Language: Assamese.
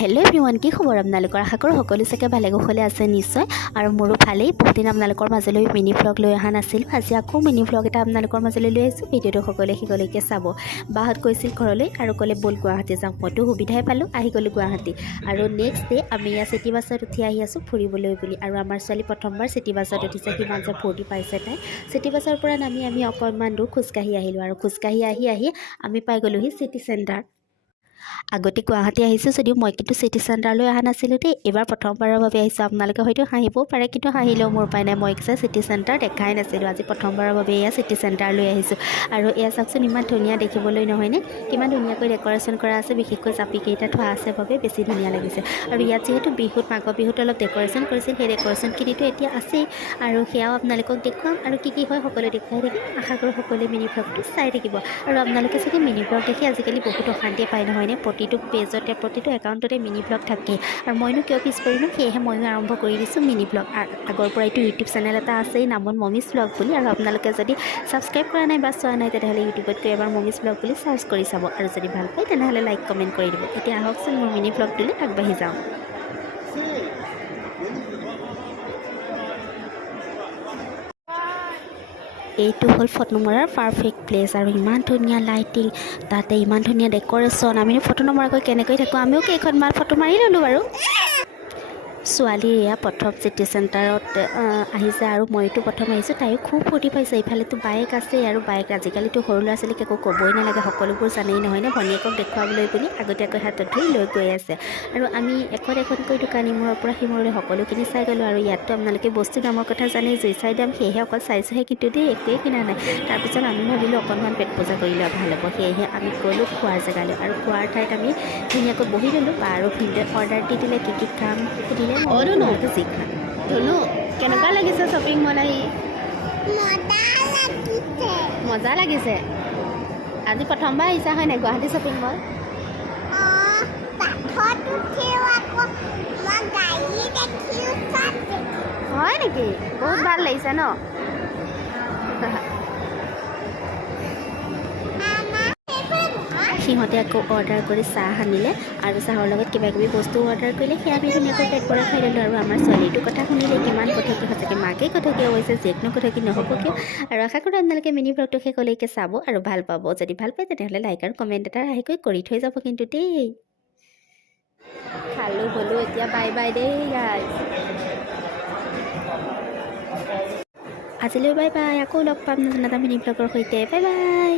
হেল্ল' এভৰিৱান, কি খবৰ আপোনালোকৰ? আশা কৰোঁ সকলো চাগে ভালে কুশলে আছে নিশ্চয়। আৰু মোৰো ভালেই। বহুদিন আপোনালোকৰ মাজলৈ মিনি ভ্লগ লৈ অহা নাছিলোঁ। আজি আকৌ মিনি ভ্লগ এটা আপোনালোকৰ মাজলৈ লৈ আহিছোঁ। ভিডিঅ'টো সকলোৱে শেষলৈকে চাব। বাহঁত গৈছিল ঘৰলৈ আৰু ক'লে ব'ল গুৱাহাটী যাওঁ। মইতো সুবিধাই পালোঁ, আহি গ'লোঁ গুৱাহাটী। আৰু নেক্সট ডে আমি ইয়াত চিটি বাছত উঠি আহি আছোঁ ফুৰিবলৈ বুলি। আৰু আমাৰ ছোৱালী প্ৰথমবাৰ চিটি বাছত উঠিছে, কিমান যে ফূৰ্তি পাইছে তাই। চিটি বাছৰ পৰা নামি আমি অকণমান দূৰ খোজকাঢ়ি আহিলোঁ আৰু খোজকাঢ়ি আহি আমি পাই গ'লোহি চিটি চেণ্টাৰ। আগতে গুৱাহাটী আহিছোঁ যদিও মই কিন্তু চিটি চেণ্টাৰলৈ অহা নাছিলোঁ দেই। এইবাৰ প্ৰথমবাৰৰ বাবে আহিছোঁ। আপোনালোকে হয়তো হাঁহিবও পাৰে, কিন্তু হাঁহিলেও মোৰ উপায় নাই। মই যে চিটি চেণ্টাৰ দেখাই নাছিলোঁ। আজি প্ৰথমবাৰৰ বাবে এয়া চিটি চেণ্টাৰলৈ আহিছোঁ। আৰু এয়া চাওকচোন, ইমান ধুনীয়া দেখিবলৈ নহয়নে? কিমান ধুনীয়াকৈ ডেক'ৰেশ্যন কৰা আছে, বিশেষকৈ জাপিকেইটা থোৱা আছে বাবে বেছি ধুনীয়া লাগিছে। আৰু ইয়াত যিহেতু মাঘৰ বিহুত অলপ ডেক'ৰেশ্যন কৰিছিল, সেই ডেক'ৰেশ্যনখিনিতো এতিয়া আছেই। আৰু সেয়াও আপোনালোকক দেখুৱাম আৰু কি হয় সকলোৱে দেখুৱাই থাকিম। আশা কৰোঁ সকলোৱে মিনি ভ্লগটো চাই থাকিব। আৰু আপোনালোকে চাগে মিনি ভ্লগ দেখি আজিকালি বহুত অশান্তিয়ে পায় নহয়নে? প্ৰতিটো পেজতে, প্ৰতিটো একাউণ্টতে মিনি ভ্লগ থাকেই। আৰু মইনো কিয় পিছ পৰিলোঁ, সেয়েহে ময়ো আৰম্ভ কৰি দিছোঁ মিনি ভ্লগ। আগৰ পৰাইতো ইউটিউব চেনেল এটা আছেই, নামত মমিজ ভ্লগ বুলি। আৰু আপোনালোকে যদি ছাবস্ক্ৰাইব কৰা নাই বা চোৱা নাই, তেনেহ'লে ইউটিউবত গৈ এবাৰ মমিজ ভ্লগ বুলি চাৰ্চ কৰি চাব। আৰু যদি ভাল পায় তেনেহ'লে লাইক কমেণ্ট কৰি দিব। এতিয়া আহকচোন মোৰ মিনি ভ্লগটোলৈ আগবাঢ়ি যাওঁ। এইটো হ'ল ফটো মৰাৰ পাৰফেক্ট প্লেচ। আৰু ইমান ধুনীয়া লাইটিং, তাতে ইমান ধুনীয়া ডেক'ৰেশ্যন। আমিনো ফটো নমৰাকৈ কেনেকৈ থাকোঁ? আমিও কেইখনমান ফটো মাৰি ল'লোঁ বাৰু। ছোৱালীৰ এয়া প্ৰথম চিটি চেণ্টাৰত আহিছে আৰু মইতো প্ৰথম আহিছোঁ। তাইও খুব ফূৰ্তি পাইছে। ইফালেতো বাইক আছেই, আৰু বাইক আজিকালিতো সৰু ল'ৰা ছোৱালীক একো ক'বই নালাগে, সকলোবোৰ জানেই নহয়নে? ভনীয়েকক দেখুৱাবলৈ বুলি আগতীয়াকৈ হাতত ধৰি লৈ গৈ আছে। আৰু আমি এখনকৈ দোকান ইমূৰৰ পৰা সিমূৰলৈ সকলোখিনি চাই গ'লোঁ। আৰু ইয়াততো আপোনালোকে বস্তু দামৰ কথা জানেই, জুই চাই দাম, সেয়েহে অকল চাইছোঁহে, কিন্তু দেই একোৱেই কিনা নাই। তাৰপিছত আমি ভাবিলোঁ অকণমান পেট পূজা কৰি লোৱা ভাল হ'ব, সেয়েহে আমি গ'লোঁ খোৱাৰ জেগালৈ। আৰু খোৱাৰ ঠাইত আমি ধুনীয়াকৈ বহি ল'লোঁ। আৰু ভিডিঅ'ত অৰ্ডাৰ দি দিলে কি খাম সুধিলে। যি খাম। ধুনু, কেনেকুৱা লাগিছে শ্বপিং মল আহি? মজা লাগিছে। আজি প্ৰথমবাৰ আহিছা হয় নাই গুৱাহাটী শ্বপিং মল? হয় নেকি? বহুত ভাল লাগিছে ন? সিহঁতে আকৌ অৰ্ডাৰ কৰি চাহ আনিলে, আৰু চাহৰ লগত কিবাকিবি বস্তু অৰ্ডাৰ কৰিলে। সেয়া আমি ধুনীয়াকৈ পেট ভৰাই খাই ল'লোঁ। আৰু আমাৰ ছোৱালীটো কথা শুনিলে, কিমান কথকি সঁচাকৈ মাকে কথকি হৈছে, জীয়েকনো কথকি নহ'ব কিয়? আৰু আশা কৰোঁ আপোনালোকে মিনি ভ্লগটো শেষলৈকে চাব আৰু ভাল পাব। যদি ভাল পায় তেনেহ'লে লাইক আৰু কমেণ্ট এটা আহিকৈ কৰি থৈ যাব কিন্তু দেই। খালোঁ ব'লোঁ, এতিয়া বাই বাই দেই গাইজ। আজিলৈ বাই বাই। আকৌ লগ পাম নতুন এটা মিনি ভ্লগৰ সৈতে। Bye bye.